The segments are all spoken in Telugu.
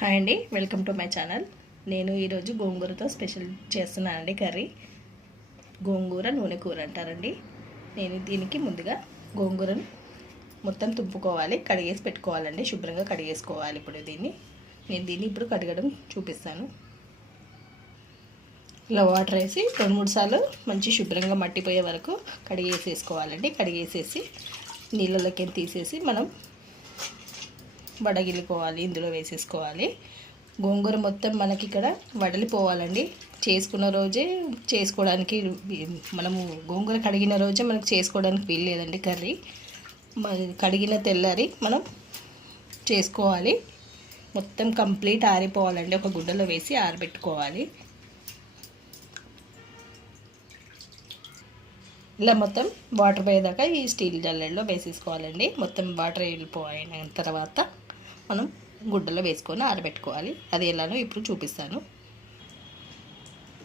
హాయ్ అండి, వెల్కమ్ టు మై ఛానల్. నేను ఈరోజు గోంగూరతో స్పెషల్ చేస్తున్నానండి కర్రీ. గోంగూర నూనె కూర అంటారండి. నేను దీనికి ముందుగా గోంగూరను మొత్తం తుంపుకోవాలి, కడిగేసి పెట్టుకోవాలండి. శుభ్రంగా కడిగేసుకోవాలి. ఇప్పుడు నేను ఇప్పుడు కడగడం చూపిస్తాను. ఇలా వాటర్ వేసి 2-3 సార్లు మంచి శుభ్రంగా మట్టిపోయే వరకు కడిగేసేసుకోవాలండి. కడిగేసేసి నీళ్ళలోకి తీసేసి మనం వడగిల్లుకోవాలి. ఇందులో వేసేసుకోవాలి. గోంగూర మొత్తం మనకి ఇక్కడ వడలిపోవాలండి. చేసుకున్న రోజే చేసుకోవడానికి మనము గోంగూర కడిగిన రోజే మనకు చేసుకోవడానికి వీలు లేదండి కర్రీ. కడిగిన తెల్లారి మనం చేసుకోవాలి. మొత్తం కంప్లీట్ ఆరిపోవాలండి. ఒక గుడ్డలో వేసి ఆరబెట్టుకోవాలి. ఇలా మొత్తం వాటర్ పోయేదాకా ఈ స్టీల్ జల్లెడలో వేసేసుకోవాలండి. మొత్తం వాటర్ వెళ్ళిపోయిన తర్వాత మనం గుడ్డలో వేసుకొని ఆరబెట్టుకోవాలి. అది ఎలానో ఇప్పుడు చూపిస్తాను.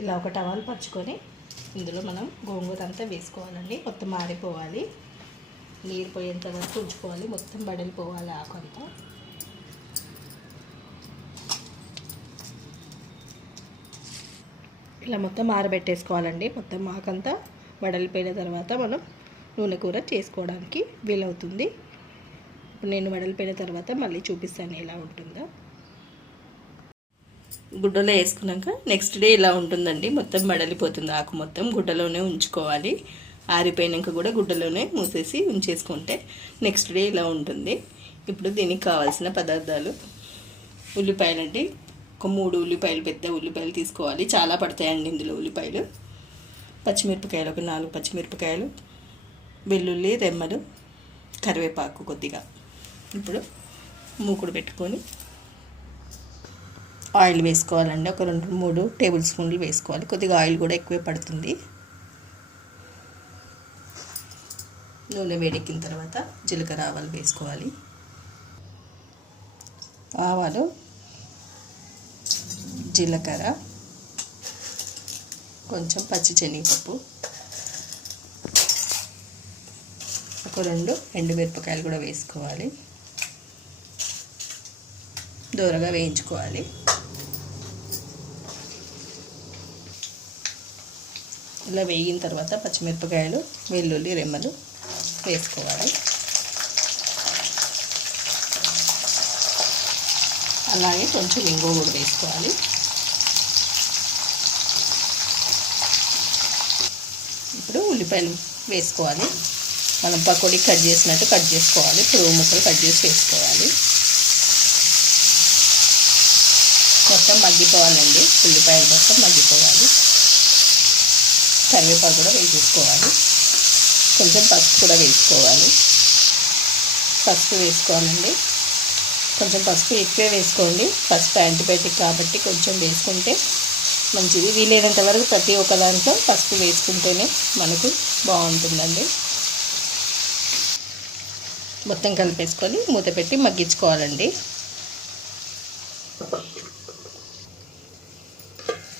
ఇలా ఒక టవల్ పరుచుకొని ఇందులో మనం గోంగూర అంతా వేసుకోవాలండి. మొత్తం ఆరిపోవాలి. నీరు పోయేంత వరకు ఉంచుకోవాలి. మొత్తం బడలిపోవాలి ఆకు అంతా. ఇలా మొత్తం ఆరబెట్టేసుకోవాలండి. మొత్తం ఆకంతా వడలిపోయిన తర్వాత మనం నూనె కూర చేసుకోవడానికి వీలవుతుంది. ఇప్పుడు నేను వడలిపోయిన తర్వాత మళ్ళీ చూపిస్తాను ఎలా ఉంటుందో. గుడ్డలో వేసుకున్నాక నెక్స్ట్ డే ఇలా ఉంటుందండి. మొత్తం వడలిపోతుంది ఆకు. మొత్తం గుడ్డలోనే ఉంచుకోవాలి. ఆరిపోయినాక కూడా గుడ్డలోనే మూసేసి ఉంచేసుకుంటే నెక్స్ట్ డే ఇలా ఉంటుంది. ఇప్పుడు దీనికి కావాల్సిన పదార్థాలు: ఉల్లిపాయలండి. ఒక 3 ఉల్లిపాయలు, పెద్ద ఉల్లిపాయలు తీసుకోవాలి. చాలా పడతాయండి ఇందులో ఉల్లిపాయలు. పచ్చిమిరపకాయలు ఒక 4 పచ్చిమిరపకాయలు, వెల్లుల్లి రెమ్మలు, కరివేపాకు కొద్దిగా. ఇప్పుడు మూకుడు పెట్టుకొని ఆయిల్ వేసుకోవాలండి. ఒక 2-3 టేబుల్ స్పూన్లు వేసుకోవాలి. కొద్దిగా ఆయిల్ కూడా ఎక్కువే పడుతుంది. నూనె వేడెక్కిన తర్వాత జీలకర్ర ఆవాలు వేసుకోవాలి. ఆవాలు, జీలకర్ర, కొంచెం పచ్చి శనగపప్పు, ఒక 2 ఎండుమిరపకాయలు కూడా వేసుకోవాలి. దూరగా వేయించుకోవాలి. ఇలా వేగిన తర్వాత పచ్చిమిరపకాయలు, వెల్లుల్లి రెమ్మలు వేసుకోవాలి. అలాగే కొంచెం ఇంగువ కూడా వేసుకోవాలి. ఇప్పుడు ఉల్లిపాయలు వేసుకోవాలి. మనం పకోడీ కట్ చేసినట్టు కట్ చేసుకోవాలి. పొడవు ముక్కలు కట్ చేసి వేసుకోవాలి. మొత్తం మగ్గిపోవాలండి. ఉల్లిపాయలు మొత్తం మగ్గిపోవాలి. కరివేపాకు కూడా వేసేసుకోవాలి. కొంచెం పసుపు కూడా వేసుకోవాలి. పసుపు వేసుకోవాలండి. కొంచెం పసుపు ఎక్కువే వేసుకోండి. పసుపు యాంటీబయాటిక్ కాబట్టి కొంచెం వేసుకుంటే మంచిది. వీలైనంత వరకు ప్రతి ఒక్క దాంట్లో పసుపు వేసుకుంటేనే మనకు బాగుంటుందండి. మొత్తం కలిపేసుకొని మూత పెట్టి మగ్గించుకోవాలండి.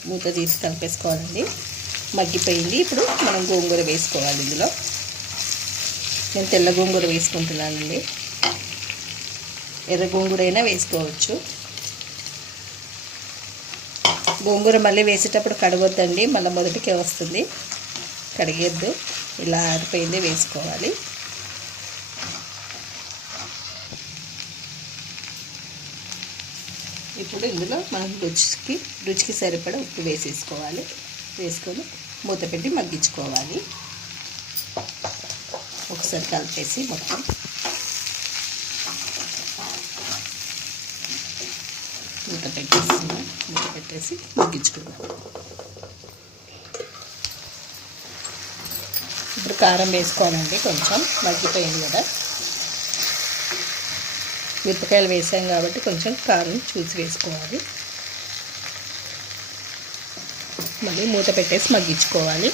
మూత తీసి కలిపేసుకోవాలండి. మగ్గిపోయింది. ఇప్పుడు మనం గోంగూర వేసుకోవాలి. ఇందులో నేను తెల్ల గోంగూర వేసుకుంటున్నానండి. ఎర్ర గోంగూర అయినా వేసుకోవచ్చు. గోంగూర మళ్ళీ వేసేటప్పుడు కడగొద్దండి. మళ్ళీ మొదటికే వస్తుంది. కడిగేద్దు. ఇలా ఆరిపోయింది వేసుకోవాలి. ఇప్పుడు ఇందులో మనం రుచికి సరిపడా ఉప్పు వేసేసుకోవాలి. వేసుకొని మూత పెట్టి మగ్గించుకోవాలి. ఒకసారి కలిపేసి మొత్తం మూత పెట్టేసి మగ్గించుకోవాలి. ఇప్పుడు కారం వేసుకోవాలండి. కొంచెం మగ్గిపోయింది కదా, మిరపకాయలు వేసాం కాబట్టి కొంచెం కారం చూసి వేసుకోవాలి. మళ్ళీ మూత పెట్టేసి మగ్గించుకోవాలి.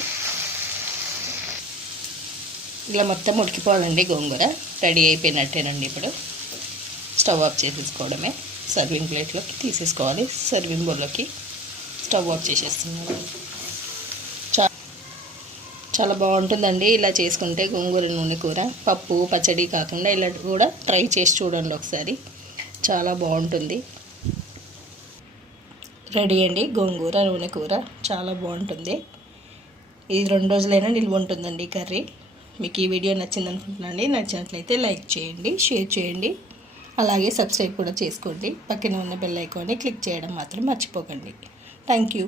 ఇలా మొత్తం ఉడికిపోవాలండి. గోంగూర రెడీ అయిపోయినట్టేనండి. ఇప్పుడు స్టవ్ ఆఫ్ చేసేసుకోవడమే. సర్వింగ్ ప్లేట్లోకి తీసేసుకోవాలి. సర్వింగ్ బౌల్లోకి స్టవ్ ఆఫ్ చేసేస్తున్నాను. చాలా బాగుంటుందండి ఇలా చేసుకుంటే గోంగూర నూనె కూర. పప్పు పచ్చడి కాకుండా ఇలా కూడా ట్రై చేసి చూడండి ఒకసారి. చాలా బాగుంటుంది. రెడీ అండి గోంగూర నూనె కూర. చాలా బాగుంటుంది. ఇది 2 రోజులైనా నిల్వ ఉంటుందండి ఈ కర్రీ. మీకు ఈ వీడియో నచ్చింది అనుకుంటున్నాండి. నచ్చినట్లయితే లైక్ చేయండి, షేర్ చేయండి, అలాగే సబ్స్క్రైబ్ కూడా చేసుకోండి. పక్కన ఉన్న బెల్ ఐకాన్ని క్లిక్ చేయడం మాత్రం మర్చిపోకండి. Thank you.